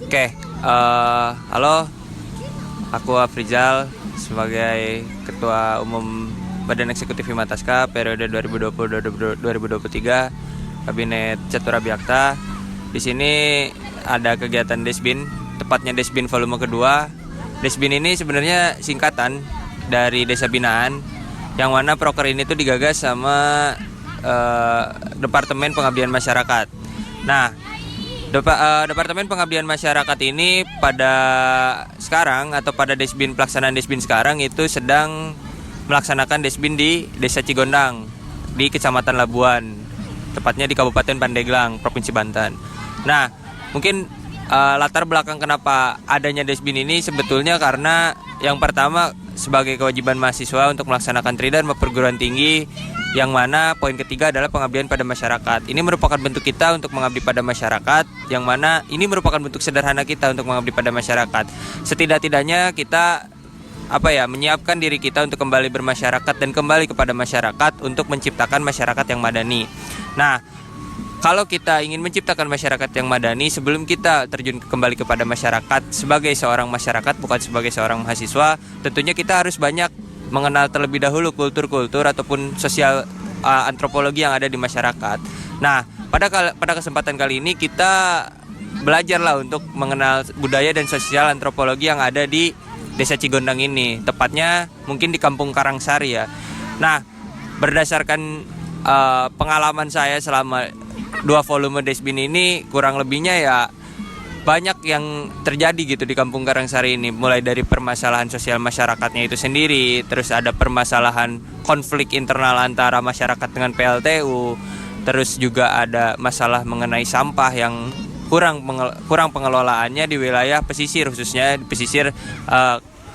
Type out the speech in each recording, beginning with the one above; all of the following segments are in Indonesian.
Oke, halo, aku Afrizal sebagai Ketua Umum Badan Eksekutif Himataska periode 2020-2023 Kabinet Catur Abiyakta. Di sini ada kegiatan Desbin, tepatnya Desbin volume kedua. Desbin ini sebenarnya singkatan dari Desa Binaan, yang mana proker ini tuh digagas sama Departemen Pengabdian Masyarakat. Nah, Departemen Pengabdian Masyarakat ini pada sekarang atau pada Desbin pelaksanaan Desbin sekarang itu sedang melaksanakan Desbin di Desa Cigondang di Kecamatan Labuan, tepatnya di Kabupaten Pandeglang, Provinsi Banten. Nah, mungkin latar belakang kenapa adanya Desbin ini sebetulnya karena yang pertama sebagai kewajiban mahasiswa untuk melaksanakan tridharma perguruan tinggi, yang mana poin ketiga adalah pengabdian pada masyarakat. Ini merupakan bentuk kita untuk mengabdi pada masyarakat, yang mana ini merupakan bentuk sederhana kita untuk mengabdi pada masyarakat. Setidak-tidaknya kita menyiapkan diri kita untuk kembali bermasyarakat dan kembali kepada masyarakat untuk menciptakan masyarakat yang madani. Nah, kalau kita ingin menciptakan masyarakat yang madani, sebelum kita terjun kembali kepada masyarakat sebagai seorang masyarakat, bukan sebagai seorang mahasiswa, tentunya kita harus banyak mengenal terlebih dahulu kultur-kultur ataupun sosial antropologi yang ada di masyarakat. Nah, pada kesempatan kali ini kita belajarlah untuk mengenal budaya dan sosial antropologi yang ada di Desa Cigondang ini, tepatnya mungkin di Kampung Karangsari ya. Nah, berdasarkan pengalaman saya selama 2 volume Desbin ini, kurang lebihnya ya banyak yang terjadi gitu di Kampung Karangsari ini, mulai dari permasalahan sosial masyarakatnya itu sendiri, terus ada permasalahan konflik internal antara masyarakat dengan PLTU, terus juga ada masalah mengenai sampah yang kurang pengelolaannya di wilayah pesisir, khususnya di pesisir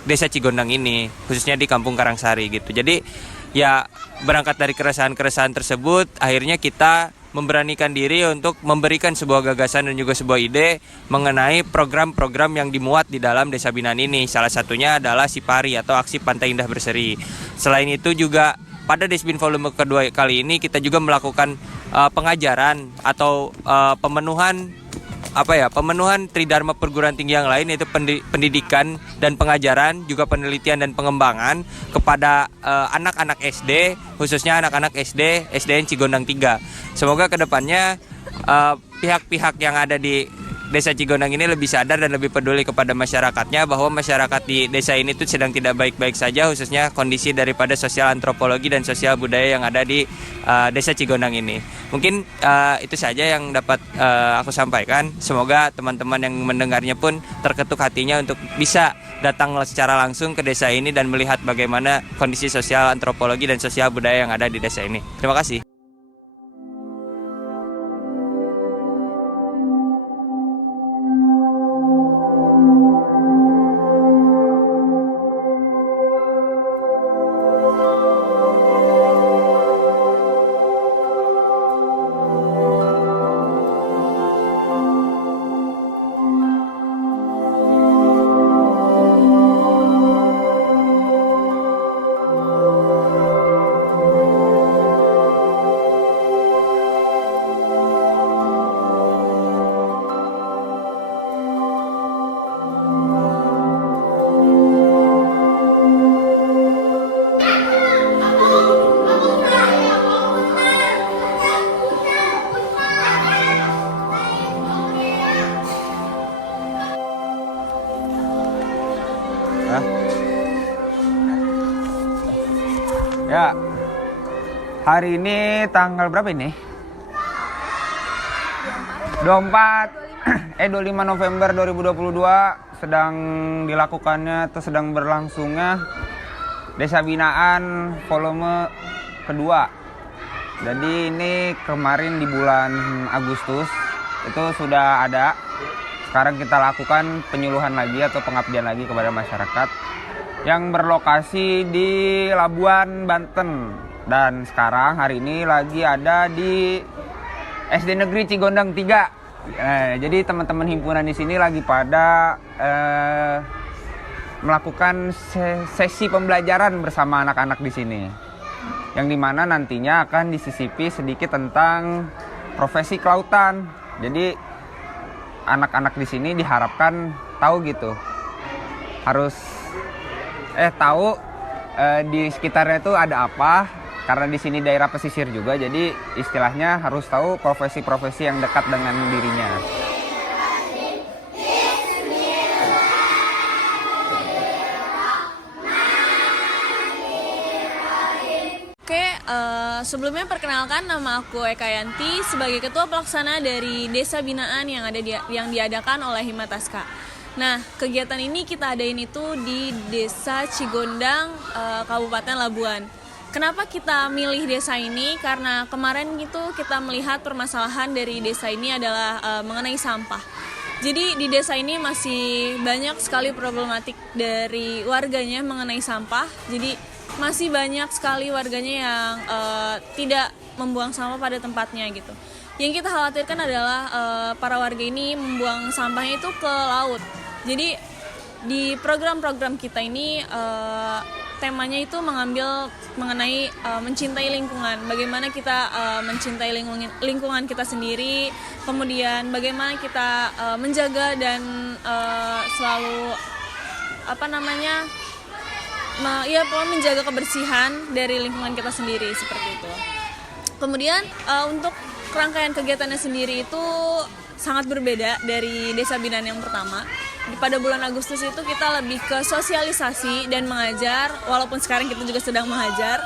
Desa Cigondang ini, khususnya di Kampung Karangsari gitu. Jadi ya berangkat dari keresahan-keresahan tersebut, akhirnya kita memberanikan diri untuk memberikan sebuah gagasan dan juga sebuah ide mengenai program-program yang dimuat di dalam Desa Binaan ini. Salah satunya adalah Sipari atau Aksi Pantai Indah Berseri. Selain itu juga pada Desbin volume kedua kali ini kita juga melakukan pengajaran atau pemenuhan tridharma perguruan tinggi yang lain, yaitu pendidikan dan pengajaran, juga penelitian dan pengembangan kepada anak-anak SD, khususnya anak-anak SDN Cigondang 3. Semoga kedepannya pihak-pihak yang ada di Desa Cigondang ini lebih sadar dan lebih peduli kepada masyarakatnya, bahwa masyarakat di desa ini tuh sedang tidak baik-baik saja, khususnya kondisi daripada sosial antropologi dan sosial budaya yang ada di Desa Cigondang ini. Mungkin itu saja yang dapat aku sampaikan. Semoga teman-teman yang mendengarnya pun terketuk hatinya untuk bisa datang secara langsung ke desa ini dan melihat bagaimana kondisi sosial antropologi dan sosial budaya yang ada di desa ini. Terima kasih. Ya, hari ini tanggal berapa ini? 25 November 2022 sedang dilakukannya atau sedang berlangsungnya Desa Binaan volume kedua. Jadi ini kemarin di bulan Agustus itu sudah ada. Sekarang kita lakukan penyuluhan lagi atau pengabdian lagi kepada masyarakat yang berlokasi di Labuan, Banten. Dan sekarang hari ini lagi ada di SD Negeri Cigondang 3. Jadi teman-teman himpunan di sini lagi pada melakukan sesi pembelajaran bersama anak-anak di sini. Yang dimana nantinya akan disisipi sedikit tentang profesi kelautan. Jadi anak-anak di sini diharapkan tahu gitu, harus tahu di sekitarnya itu ada apa, karena di sini daerah pesisir juga, jadi istilahnya harus tahu profesi-profesi yang dekat dengan dirinya. Sebelumnya perkenalkan, nama aku Eka Yanti sebagai Ketua Pelaksana dari Desa Binaan yang diadakan oleh Himataska. Nah, kegiatan ini kita adain itu di Desa Cigondang, Kabupaten Labuan. Kenapa kita milih desa ini? Karena kemarin gitu kita melihat permasalahan dari desa ini adalah mengenai sampah. Jadi di desa ini masih banyak sekali problematik dari warganya mengenai sampah. Jadi masih banyak sekali warganya yang tidak membuang sampah pada tempatnya gitu. Yang kita khawatirkan adalah para warga ini membuang sampahnya itu ke laut. Jadi di program-program kita ini temanya itu mengambil mengenai mencintai lingkungan. Bagaimana kita mencintai lingkungan kita sendiri, kemudian bagaimana kita menjaga dan selalu menjaga kebersihan dari lingkungan kita sendiri seperti itu. Kemudian untuk rangkaian kegiatannya sendiri itu sangat berbeda dari Desa Binaan yang pertama. Pada bulan Agustus itu kita lebih ke sosialisasi dan mengajar, walaupun sekarang kita juga sedang mengajar.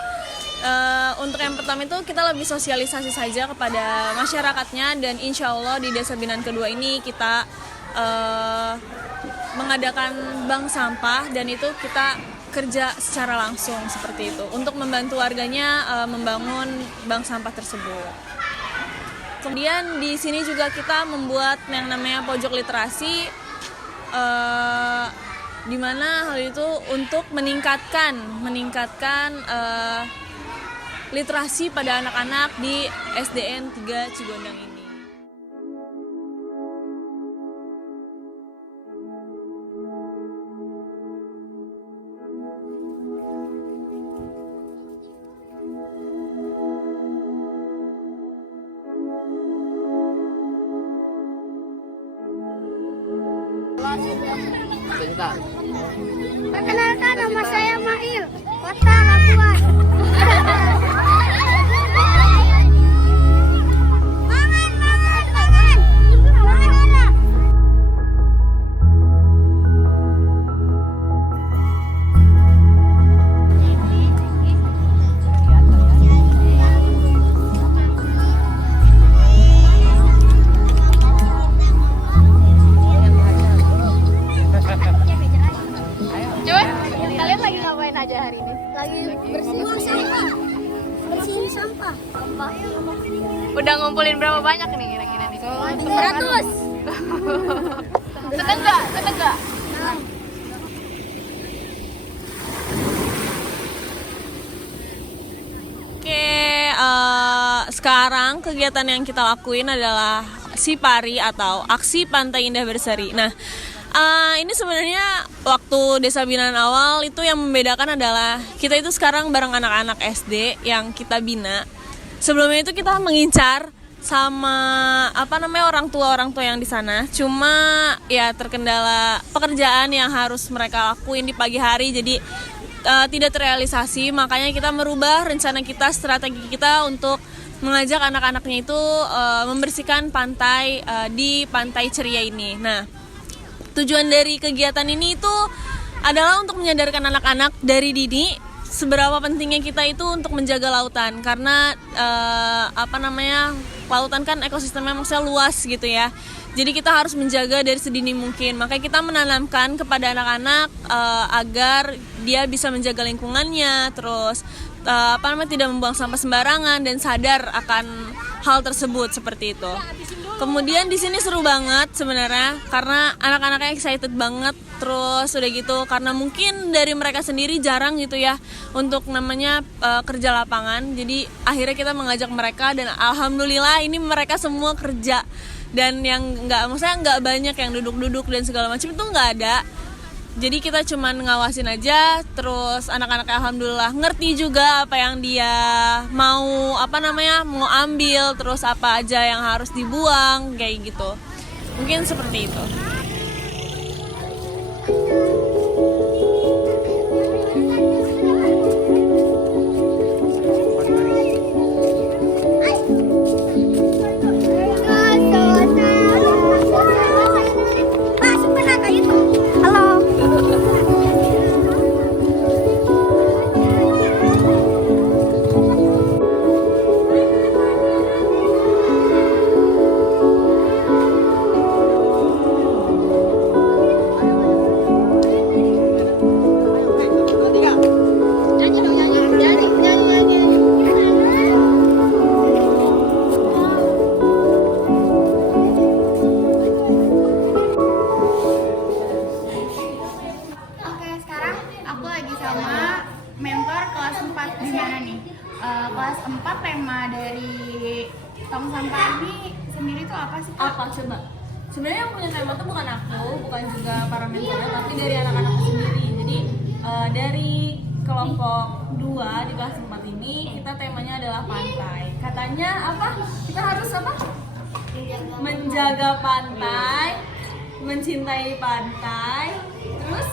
Untuk yang pertama itu kita lebih sosialisasi saja kepada masyarakatnya, dan insya Allah di Desa Binaan kedua ini kita mengadakan bank sampah, dan itu kita kerja secara langsung seperti itu untuk membantu warganya membangun bank sampah tersebut. Kemudian di sini juga kita membuat yang namanya pojok literasi, di mana hal itu untuk meningkatkan literasi pada anak-anak di SDN 3 Cigondang ini. Perkenalkan, nama saya Mail, Kota Labuan. Kalian lagi ngapain aja hari ini? Lagi bersihin sampah. Bersihin sampah. Udah ngumpulin berapa banyak nih kira-kira nih? 100. Seneng nggak? Oke, sekarang kegiatan yang kita lakuin adalah Sipari atau Aksi Pantai Indah Berseri. Nah, ini sebenarnya waktu Desa Binaan awal itu yang membedakan adalah kita itu sekarang bareng anak-anak SD yang kita bina. Sebelumnya itu kita mengincar sama orang tua yang di sana. Cuma ya terkendala pekerjaan yang harus mereka lakuin di pagi hari, jadi tidak terrealisasi. Makanya kita merubah rencana kita, strategi kita untuk mengajak anak-anaknya itu membersihkan pantai di Pantai Ceria ini. Nah, tujuan dari kegiatan ini itu adalah untuk menyadarkan anak-anak dari dini seberapa pentingnya kita itu untuk menjaga lautan, karena lautan kan ekosistemnya maksudnya luas gitu ya. Jadi kita harus menjaga dari sedini mungkin. Makanya kita menanamkan kepada anak-anak agar dia bisa menjaga lingkungannya, terus tidak membuang sampah sembarangan dan sadar akan hal tersebut seperti itu. Kemudian di sini seru banget sebenarnya karena anak-anaknya excited banget, terus udah gitu karena mungkin dari mereka sendiri jarang gitu ya untuk kerja lapangan. Jadi akhirnya kita mengajak mereka dan alhamdulillah ini mereka semua kerja, dan yang nggak banyak yang duduk-duduk dan segala macam itu nggak ada. Jadi kita cuman ngawasin aja, terus anak-anaknya alhamdulillah ngerti juga apa yang dia mau ambil, terus apa aja yang harus dibuang kayak gitu. Mungkin seperti itu. Oke, sekarang aku lagi sama mentor kelas 4 di mana nih? Kelas 4 tema dari tong sampah ini sendiri tuh apa sih, Kak? Apa coba? Sebenarnya yang punya tema itu bukan aku, bukan juga para mentornya, tapi dari anak-anakku sendiri. Jadi dari kelompok 2 di kelas 4 ini kita temanya adalah pantai. Katanya apa? Kita harus apa? Menjaga pantai, mencintai pantai, terus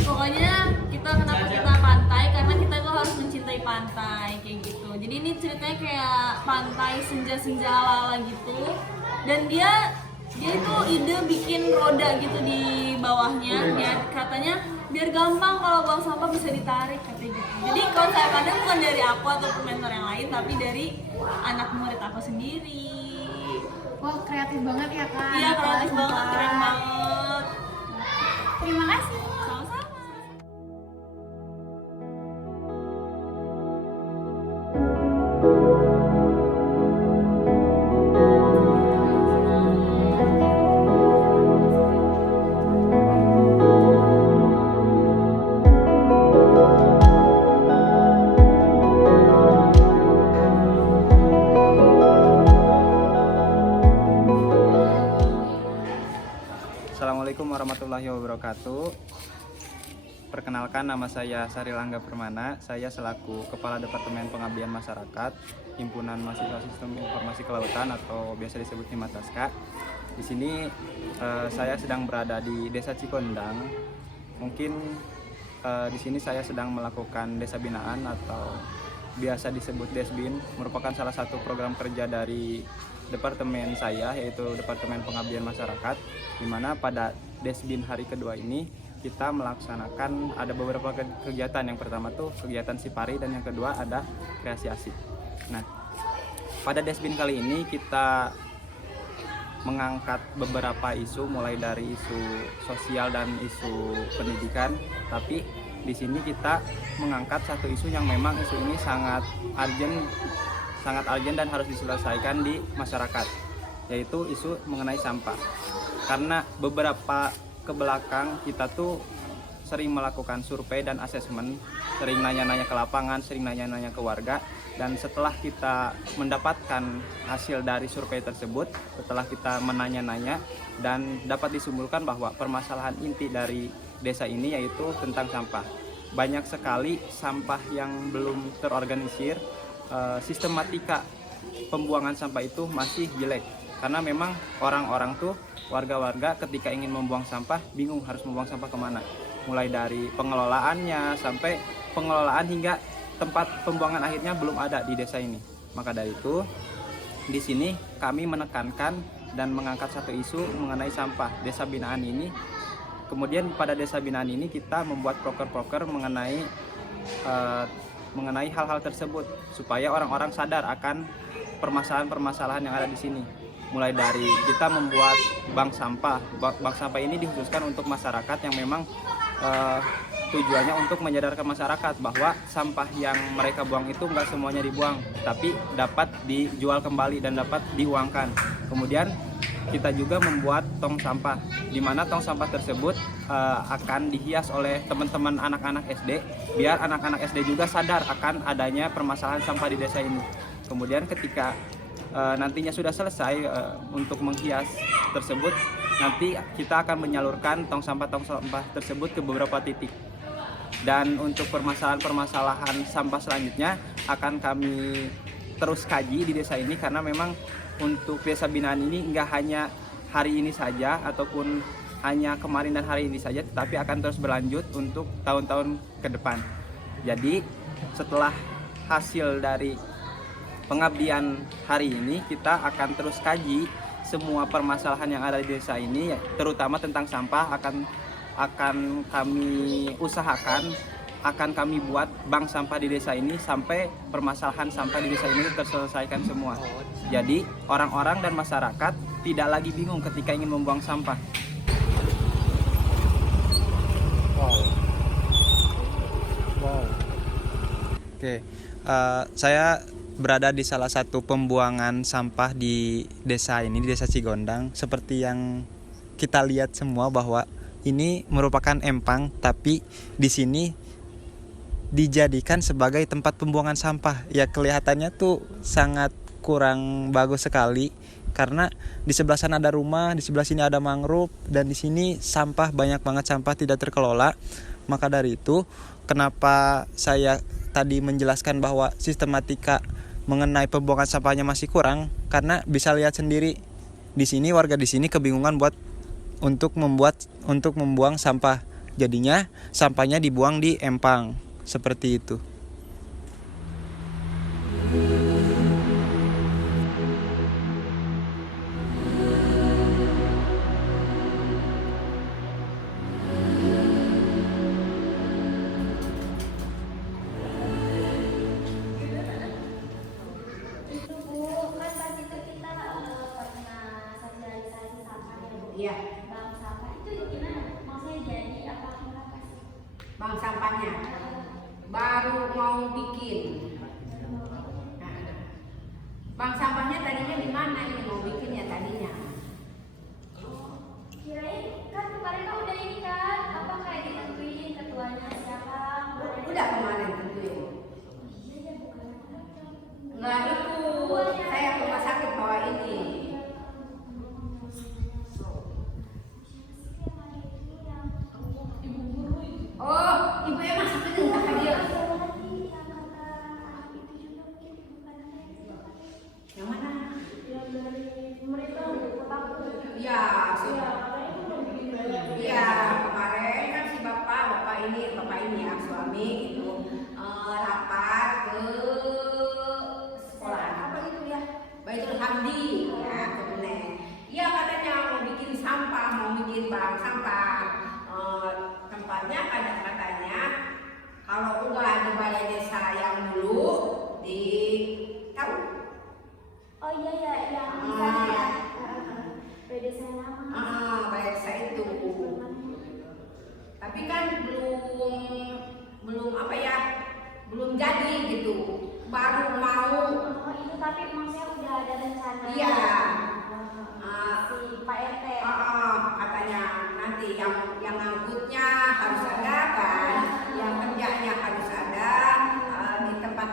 pokoknya kenapa kita pantai, karena kita itu harus mencintai pantai kayak gitu. Jadi ini ceritanya kayak pantai senja-senja ala-ala gitu, dan dia itu ide bikin roda gitu di bawahnya, biar gampang kalau buang sampah bisa ditarik katanya gitu. Jadi kalau saya pandang bukan dari aku atau mentor yang lain, tapi dari anak murid aku sendiri. Wah, kreatif banget ya, Kak. Iya, kreatif banget, keren banget. Terima kasih. Sama-sama. Assalamualaikum warahmatullahi wabarakatuh. Perkenalkan, nama saya Sari Langga Permana. Saya selaku Kepala Departemen Pengabdian Masyarakat Himpunan Mahasiswa Sistem Informasi Kelautan atau biasa disebut Himataska. Di sini saya sedang berada di Desa Cikondang. Mungkin di sini saya sedang melakukan desa binaan atau biasa disebut Desbin, merupakan salah satu program kerja dari departemen saya, yaitu Departemen Pengabdian Masyarakat, di mana pada Desbin hari kedua ini kita melaksanakan ada beberapa kegiatan. Yang pertama tuh kegiatan Sipari, dan yang kedua ada kreasi asik. Nah, pada Desbin kali ini kita mengangkat beberapa isu, mulai dari isu sosial dan isu pendidikan, tapi di sini kita mengangkat satu isu yang memang isu ini sangat urgent dan harus diselesaikan di masyarakat, yaitu isu mengenai sampah. Karena beberapa kebelakang kita tuh sering melakukan survei dan asesmen, sering nanya-nanya ke lapangan, sering nanya-nanya ke warga, dan setelah kita mendapatkan hasil dari survei tersebut, setelah kita menanya-nanya dan dapat disimpulkan bahwa permasalahan inti dari desa ini yaitu tentang sampah. Banyak sekali sampah yang belum terorganisir, sistematika pembuangan sampah itu masih jelek. Karena memang orang-orang tuh, warga-warga ketika ingin membuang sampah bingung harus membuang sampah kemana. Mulai dari pengelolaannya sampai pengelolaan hingga tempat pembuangan akhirnya belum ada di desa ini. Maka dari itu di sini kami menekankan dan mengangkat satu isu mengenai sampah desa binaan ini. Kemudian pada desa binaan ini kita membuat proker-proker mengenai hal-hal tersebut supaya orang-orang sadar akan permasalahan-permasalahan yang ada di sini. Mulai dari kita membuat bank sampah. Bank sampah ini dikhususkan untuk masyarakat yang memang tujuannya untuk menyadarkan masyarakat bahwa sampah yang mereka buang itu nggak semuanya dibuang, tapi dapat dijual kembali dan dapat diuangkan. Kemudian kita juga membuat tong sampah, di mana tong sampah tersebut akan dihias oleh teman-teman anak-anak SD, biar anak-anak SD juga sadar akan adanya permasalahan sampah di desa ini. Kemudian ketika nantinya sudah selesai untuk menghias tersebut, nanti kita akan menyalurkan tong sampah tersebut ke beberapa titik. Dan untuk permasalahan sampah selanjutnya akan kami terus kaji di desa ini, karena memang untuk desa binaan ini nggak hanya hari ini saja ataupun hanya kemarin dan hari ini saja, tetapi akan terus berlanjut untuk tahun-tahun ke depan. Jadi setelah hasil dari pengabdian hari ini, kita akan terus kaji semua permasalahan yang ada di desa ini, terutama tentang sampah. Akan kami usahakan, akan kami buat bank sampah di desa ini sampai permasalahan sampah di desa ini terselesaikan semua. Jadi orang-orang dan masyarakat tidak lagi bingung ketika ingin membuang sampah. Oke, saya berada di salah satu pembuangan sampah di desa ini, di desa Cigondang. Seperti yang kita lihat semua bahwa ini merupakan empang, tapi di sini dijadikan sebagai tempat pembuangan sampah. Ya kelihatannya tuh sangat kurang bagus sekali, karena di sebelah sana ada rumah, di sebelah sini ada mangrove, dan di sini sampah, banyak banget sampah tidak terkelola. Maka dari itu, kenapa saya tadi menjelaskan bahwa sistematika mengenai pembuangan sampahnya masih kurang, karena bisa lihat sendiri di sini warga di sini kebingungan untuk membuang sampah. Jadinya sampahnya dibuang di empang seperti itu. Iya. Bank sampah itu gimana? Maksudnya jadi apa sih? Bank sampahnya baru mau bikin. Nah, bank sampahnya tadinya di mana ini mau bikinnya tadinya? Kirain kan kemarin kan udah ini kan, apa kayak ditentuin ketuanya siapa? Udah kemarin tentuin. Enggak itu, saya ke rumah sakit bawa ini. Oh, ibu yang masuk ke dalam dia. Yang mana? Yang dari pemerintah Ya, iya kemarin kan si bapak ini ya suami itu rapat ke sekolah apa itu ya, Baitul Hamdi ya kemudian. Iya katanya mau bikin sampah, mau bikin bank sampah. Tempatnya katanya kalau enggak di balai desa yang dulu di tahu. Oh iya ya, yang misalnya ya. Beda saya nama. Balai desa itu. Tapi kan belum apa ya, belum jadi gitu. Baru mau. Oh itu tapi maksudnya udah ada rencana. Iya. Si Pak RT. Katanya nanti yang ngangkutnya harus ada kan, yang kerjanya harus ada, di tempat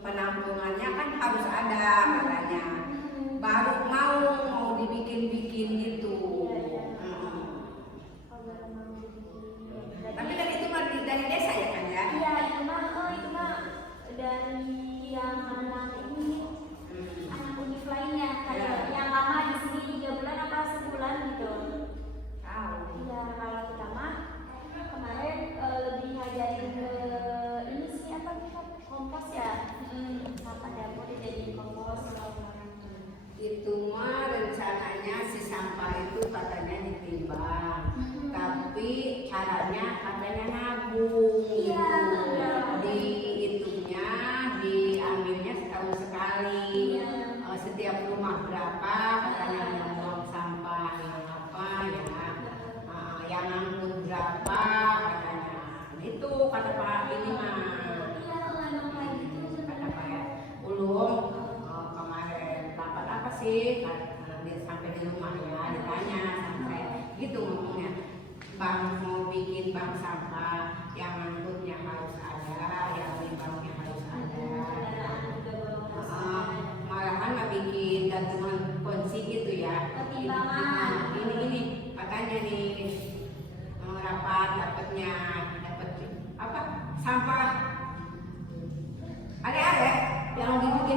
penampungannya kan harus ada katanya. Baru mau dibikin gitu. Tapi kan itu mah dari desa ya kan ya? Iya itu mah dari yang anak ini, anak unik lainnya kayak yang lama di sini 3 bulan apa sebulan gitu. Iya kalau kita mah kemarin lebih ngajarin ke ini sih apa kompos ya, sampah dapur dijadiin kompos. Itu mah rencananya si sampah itu katanya ditimbang, tapi caranya katanya nabung gitu. Di itunya diambilnya setahun sekali. Setiap rumah berapa katanya yang buang sampah, yang apa ya, yang ngangkut berapa katanya. Itu kata Pak ini mah. Kata Pak ya, ulung kemarin dapat apa sih? Sampai di rumah ya ditanya sampai gitu ngomongnya. Bang mau bikin bank sampah, yang ngangkutnya harus ada, yang timbangnya harus ada. Malahan nggak bikin gantungan kunci gitu ya. Ini katanya nih rapat dapat apa sampah ada yang gitu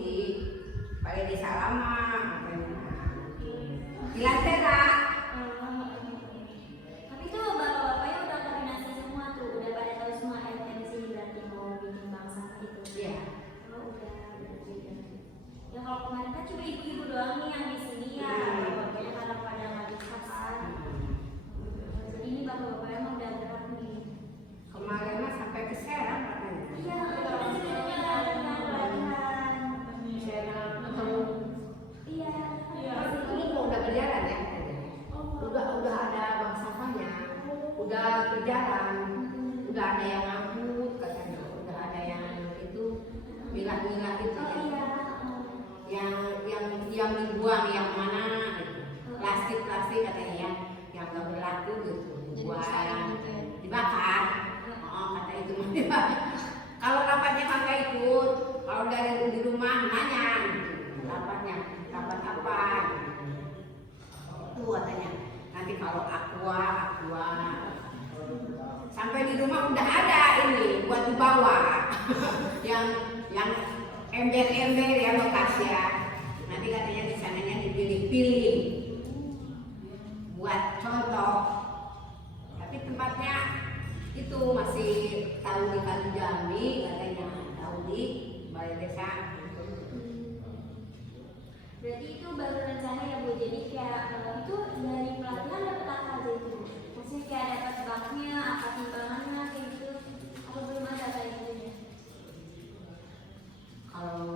di Balai Desa Lama di lantai lah. Tapi tuh bapak-bapaknya udah koordinasi semua tuh, udah pada tahu semua RT di sini berarti mau bikin bank sampah itu. Iya. Oh udah. Ya kalau kemarin kan cuma ibu-ibu doang nih yang di sini ya, bapaknya karena pada nggak bisa kan. Jadi ini bapak-bapaknya emang udah gerak nih. Kemarin mah sampai ke Serang katanya. Iya, kita sebelumnya dengan pelatihan. Serang atau Iya. ini udah berjalan ya? Udah ada bank sampahnya, udah berjalan, udah ada yang ngangkut katanya, udah ada yang itu milah-milah itu yang dibuang yang mana gitu. Plastik katanya ya, yang nggak berlaku gitu dibuang, dibakar. Oh, kata itu mah dibakar. Kalau rapatnya kagak ikut, kalau dari di rumah nanya gitu, rapatnya rapat apa? Itu katanya. Nanti kalau aqua sampai di rumah udah ada ini buat dibawa yang ember-ember ya bekas ya. Nanti katanya di sananya dipilih-pilih buat contoh. Tapi tempatnya itu masih tahu di Kalujami katanya, tahu di Balai Desa. Berarti itu baru rencana ya Bu, jadi kayak itu dari pelatihan dapat apa aja itu? Maksudnya kayak dapat banknya, apa timbangannya kayak gitu? Apa belum ada kayak gitu? Kalau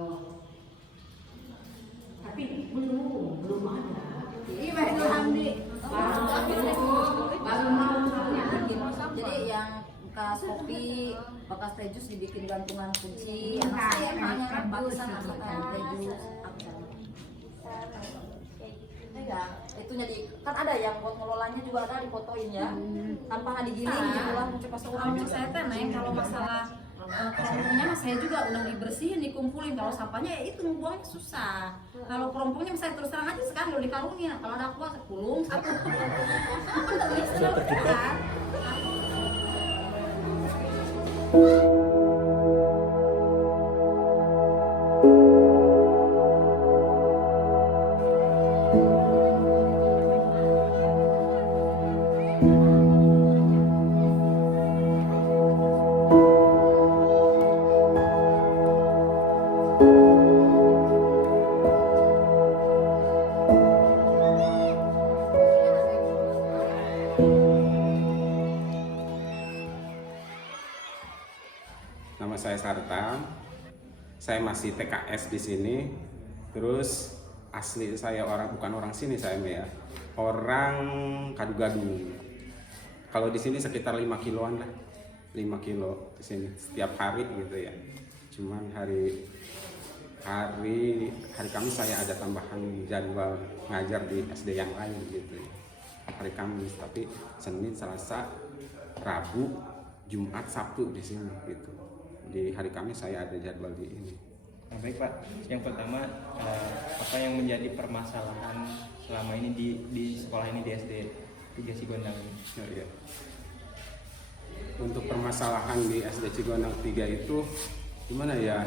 tapi belum ada. Iya, Mbak itu Hamdi. Baru mau Jadi yang bekas kopi, bekas teh jus dibikin gantungan kunci. Anak saya emangnya kan bagusan angkatan teh jus. Enggak, itu jadi kan ada yang buat ngelolanya juga ada difotoin ya. Tanpa nggak digiling gitu lah, muncul pas orang. Kalau saya teh Neng, kalau masalah kerompongnya mas saya juga udah dibersihin, dikumpulin. Kalau sampahnya ya itu ngebuangnya susah. Kalau kerompongnya misalnya terus terang aja sekarang udah dikarungin. Kalau ada kuah sepulung satu. Bener listrik kan. Nama saya Sarta, saya masih TKS di sini. Terus asli saya bukan orang sini saya ya, orang Kadu-Gadung. Kalau di sini sekitar 5 kiloan lah, 5 kilo di sini setiap hari gitu ya. Cuman hari Kamis saya ada tambahan jadwal ngajar di SD yang lain gitu. Hari Kamis, tapi Senin, Selasa, Rabu, Jumat, Sabtu di sini gitu. Di hari Kamis saya ada jadwal di ini. Baik Pak, yang pertama apa yang menjadi permasalahan selama ini di sekolah ini di SD 3 Cigondang ini? Oh, iya. Untuk permasalahan di SD Cigondang 3 itu gimana ya,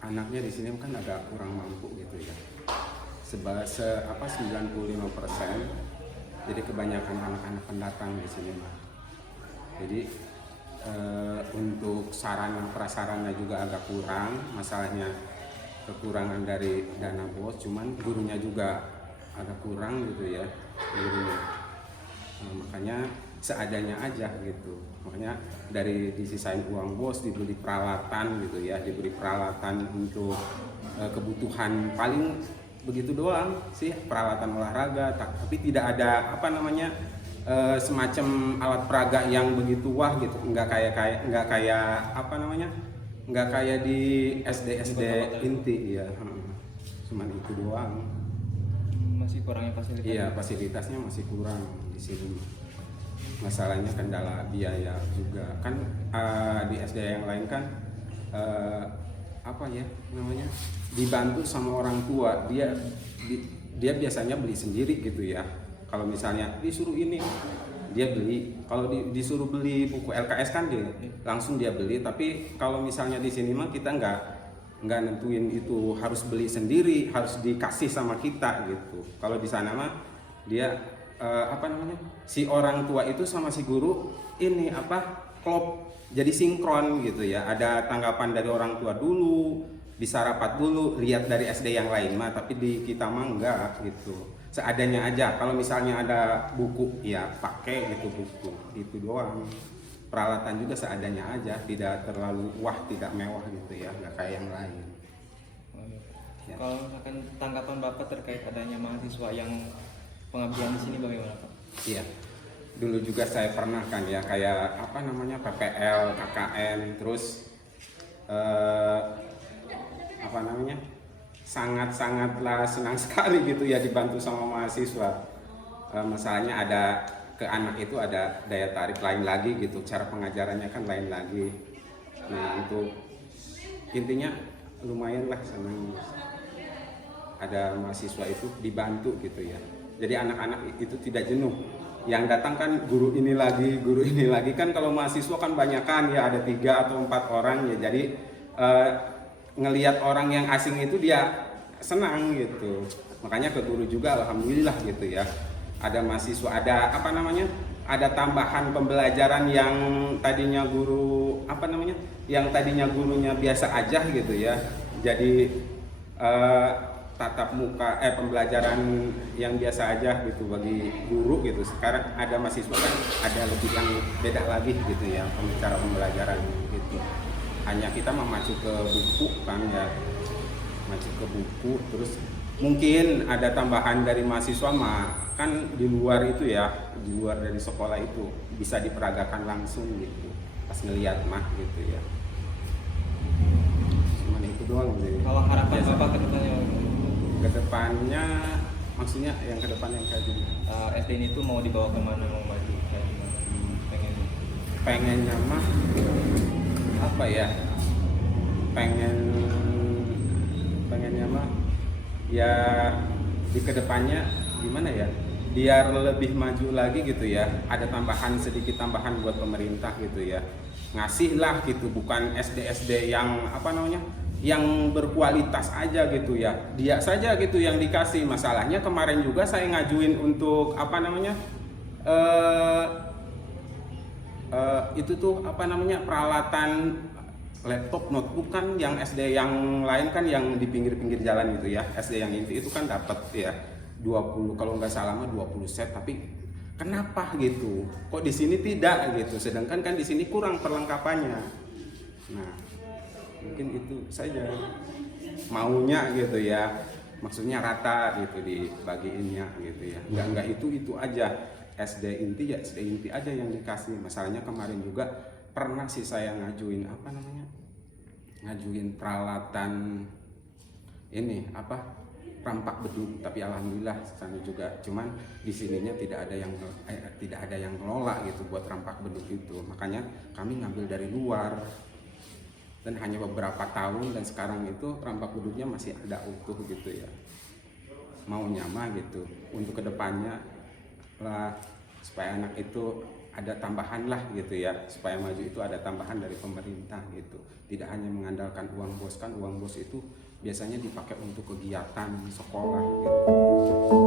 anaknya di sini kan agak kurang mampu gitu ya. 95%, jadi kebanyakan anak-anak pendatang di sini. Jadi untuk sarana prasarana juga agak kurang, masalahnya kekurangan dari dana BOS, cuman gurunya juga agak kurang gitu ya gurunya. Makanya seadanya aja gitu, makanya dari disisain uang BOS dibeli peralatan gitu ya, diberi peralatan untuk kebutuhan paling begitu doang sih, peralatan olahraga, tapi tidak ada semacam alat peraga yang begitu wah gitu, nggak kayak di SD inti ya, cuman itu doang. Masih kurangnya fasilitas? Iya, fasilitasnya masih kurang di sini. Masalahnya kendala biaya juga kan, di SD yang lain kan dibantu sama orang tua, dia biasanya beli sendiri gitu ya. Kalau misalnya disuruh ini dia beli, kalau disuruh beli buku LKS kan dia langsung dia beli. Tapi kalau misalnya di sini mah kita nggak nggak nentuin itu harus beli sendiri, harus dikasih sama kita gitu. Kalau di sana mah dia si orang tua itu sama si guru ini klop, jadi sinkron gitu ya. Ada tanggapan dari orang tua dulu, bisa rapat dulu, lihat dari SD yang lain mah, tapi di kita mah enggak gitu. Seadanya aja. Kalau misalnya ada buku ya pakai gitu buku, itu doang. Peralatan juga seadanya aja, tidak terlalu tidak mewah gitu ya, nggak kayak yang lain. Ya. Kalau misalkan tanggapan Bapak terkait adanya mahasiswa yang pengabdian di sini bagaimana Pak? Iya, dulu juga saya pernah kan ya kayak PPL, KKN, terus sangatlah senang sekali gitu ya dibantu sama mahasiswa. Masalahnya ada ke anak itu ada daya tarik lain lagi gitu, cara pengajarannya kan lain lagi. Nah untuk intinya lumayan lah senang ada mahasiswa itu dibantu gitu ya. Jadi anak-anak itu tidak jenuh. Yang datang kan guru ini lagi kan. Kalau mahasiswa kan banyak kan ya, ada 3 atau 4 orang ya. Jadi ngelihat orang yang asing itu dia senang gitu. Makanya ke guru juga alhamdulillah gitu ya. Ada mahasiswa, ada tambahan pembelajaran yang tadinya gurunya biasa aja gitu ya. Jadi tatap muka pembelajaran yang biasa aja gitu bagi guru gitu. Sekarang ada mahasiswa kan ada lebih yang beda lagi gitu ya cara pembelajaran gitu. Hanya kita memacu ke buku kan ya, macu ke buku. Terus mungkin ada tambahan dari mahasiswa mah kan di luar itu ya, di luar dari sekolah itu bisa diperagakan langsung gitu pas ngeliat mah gitu ya. Cuman itu doang sih. Kalau harapan Bapak ke depannya? Kedepannya maksudnya yang kedepannya kayak gini, SD ini tuh mau dibawa kemana, mau maju kayak gimana? Pengennya mah pengennya mah ya di kedepannya gimana ya, biar lebih maju lagi gitu ya, ada sedikit tambahan buat pemerintah gitu ya, ngasih lah gitu, bukan SD yang yang berkualitas aja gitu ya, dia saja gitu yang dikasih. Masalahnya kemarin juga saya ngajuin untuk itu tuh peralatan laptop, notebook kan, yang SD yang lain kan yang di pinggir-pinggir jalan gitu ya, SD yang inti itu kan dapat ya 20, kalau nggak salah mah 20 set, tapi kenapa gitu, kok di sini tidak gitu, sedangkan kan di sini kurang perlengkapannya. Nah mungkin itu saja maunya gitu ya, maksudnya rata gitu dibagiinnya gitu ya, nggak itu aja SD inti ya SD inti aja yang dikasih. Masalahnya kemarin juga pernah sih saya ngajuin ngajuin peralatan ini rampak beduk, tapi alhamdulillah sana juga, cuman di sininya tidak ada yang ngelola gitu buat rampak beduk itu, makanya kami ngambil dari luar. Dan hanya beberapa tahun, dan sekarang itu rampak beduknya masih ada utuh gitu ya. Maunya mah gitu untuk kedepannya lah, supaya anak itu ada tambahan lah gitu ya, supaya maju itu ada tambahan dari pemerintah gitu, tidak hanya mengandalkan uang bos. Kan uang bos itu biasanya dipakai untuk kegiatan sekolah gitu.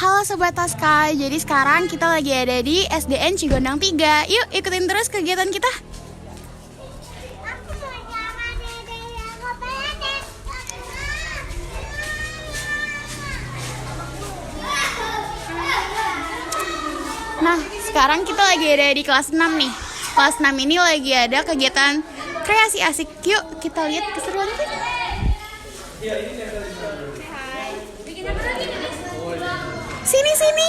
Halo Sobat Taska, jadi sekarang kita lagi ada di SDN Cigondang 3. Yuk ikutin terus kegiatan kita. Nah, sekarang kita lagi ada di kelas 6 nih. Kelas 6 ini lagi ada kegiatan kreasi asik. Yuk kita lihat keseruannya. Sini.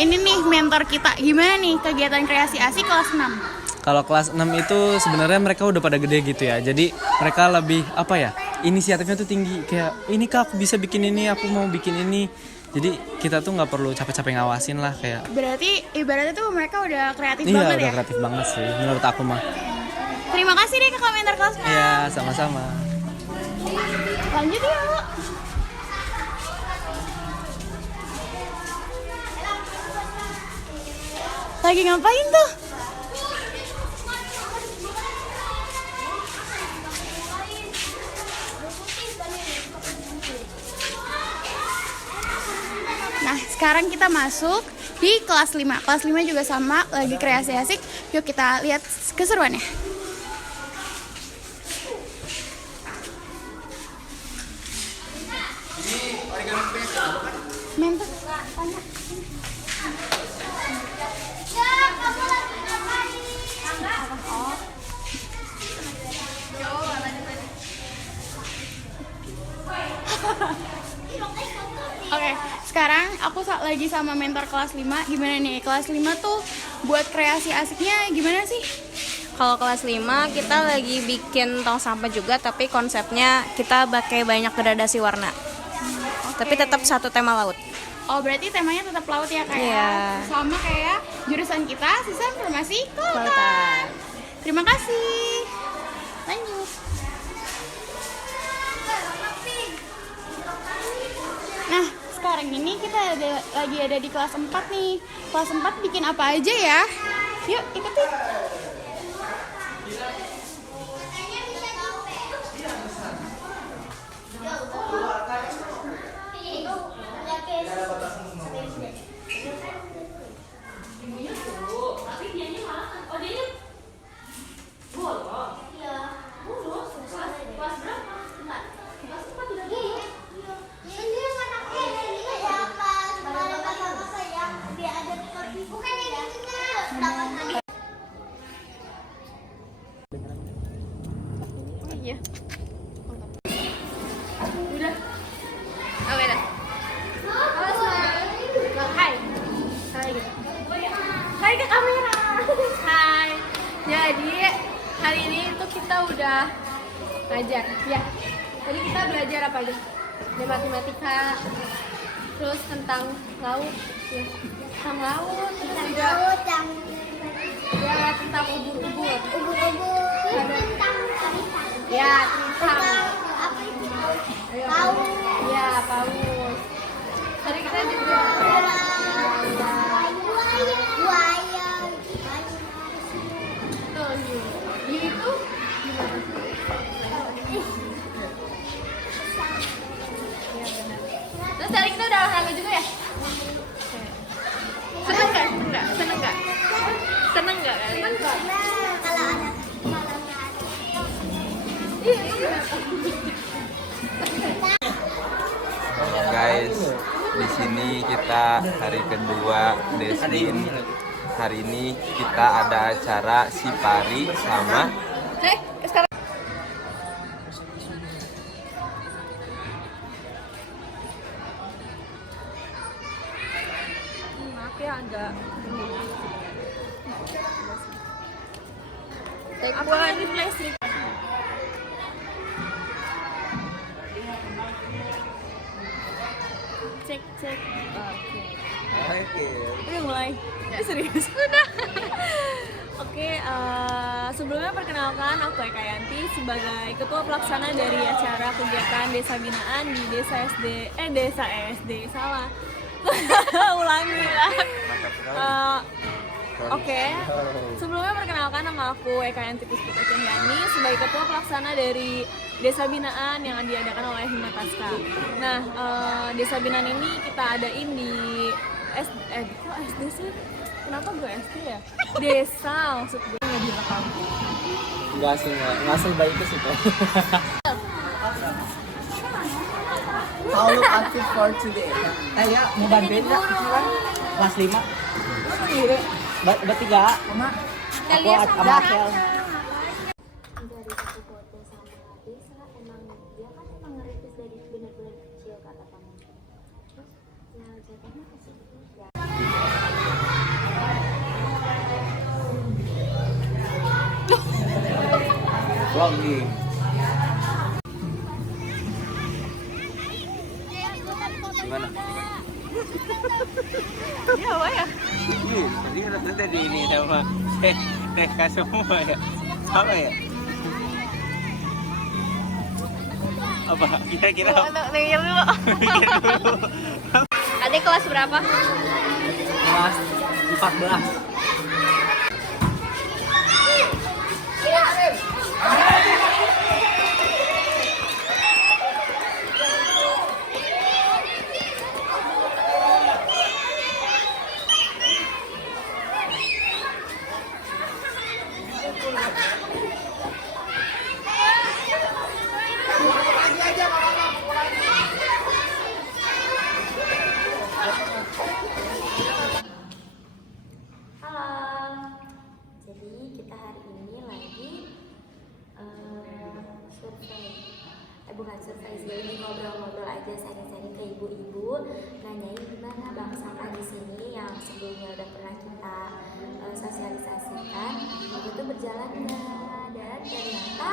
Ini nih mentor kita. Gimana nih kegiatan kreasi asik kelas 6? Kalau kelas 6 itu sebenarnya mereka udah pada gede gitu ya. Jadi mereka lebih apa ya? Inisiatifnya tuh tinggi. Kayak ini Kak, aku bisa bikin ini, aku mau bikin ini. Jadi kita tuh nggak perlu capek-capek ngawasin lah kayak. Berarti ibaratnya tuh mereka udah kreatif Iya, banget udah ya? kreatif banget sih menurut aku mah. Terima kasih deh kakak mentor kelas 6. Iya, sama-sama. Lanjut yuk. Lagi ngapain tuh? Nah, sekarang kita masuk di kelas 5. Kelas 5 juga sama, lagi kreasi asik. Yuk kita lihat keseruannya. Mentor, tanya. Oke, sekarang aku lagi sama mentor kelas 5. Gimana nih? Kelas 5 tuh buat kreasi asiknya gimana sih? Kalau kelas 5 kita lagi bikin tong sampah juga, tapi konsepnya kita pakai banyak gradasi warna. Tapi tetap satu tema laut. Oh, berarti temanya tetap laut ya kayak Iya. sama kayak jurusan kita, Sistem Informasi Kelautan. Kelautan. Terima kasih. Lanjut. Nah, sekarang ini kita lagi ada di kelas 4 nih. Kelas 4 bikin apa aja ya? Yuk, ikutin. Iya. Udah. Oh, udah. Hai. Hai. Hai ke kamera. Hai. Jadi hari ini tuh kita udah ngajar. Ya. Tadi kita belajar apa aja? Ada matematika. Terus tentang laut. Ya. Tentang laut. Terus juga ya tentang ubur-ubur. Ada ya tentang apa itu? Paus. Ya, paus. Tadi kita juga buaya. Tuh, hiu itu gimana? Ya, benar. Terus tadi kita udah olahraga juga ya? Seneng nggak? Seneng nggak? Seneng nggak kalian? Kalau ada Guys, di sini kita hari kedua Destin. Hari ini kita ada acara Sipari sama Maaf ya agak apa ini plastik. Cek. Oke. Udah mulai. Serius? Udah. Oke, sebelumnya perkenalkan aku Eka Yanti sebagai ketua pelaksana dari acara kegiatan Desa Binaan di Desa SD salah. Ulangi lah. Oke, sebelumnya perkenalkan nama aku Ekayanti Puspita Cahyanti sebagai ketua pelaksana dari Desa Binaan yang diadakan oleh Himataska. Nah, Desa Binaan ini kita adain di kok SD sih? Kenapa gue SD ya? Desa maksud gue nggak direkam. Enggak sih, enggak sebaik itu sih. How you active for today? Ya, mau bantuin nggak? Kelas 5. Bertiga. Aku sama Akel. Dari satu foto sama desa emang dia kan emang ngerintis dari benar-benar kecil kata kamu. Terus ya jatuhnya ke situ ya. Vlogging. Gimana? Iya apa ya? Tadi rasanya di ini sama TK semua ya. Sama ya? Apa? Kira-kira? Mikir dulu. Adik kelas berapa? Kelas 14. Halo. Jadi kita hari ini lagi survei. Bukan survei sih, ini ngobrol-ngobrol aja sharing-sharing ke ibu-ibu, nanyain gimana bank sampah di sini yang sebelumnya udah pernah kita sosialisasikan itu berjalan dan ternyata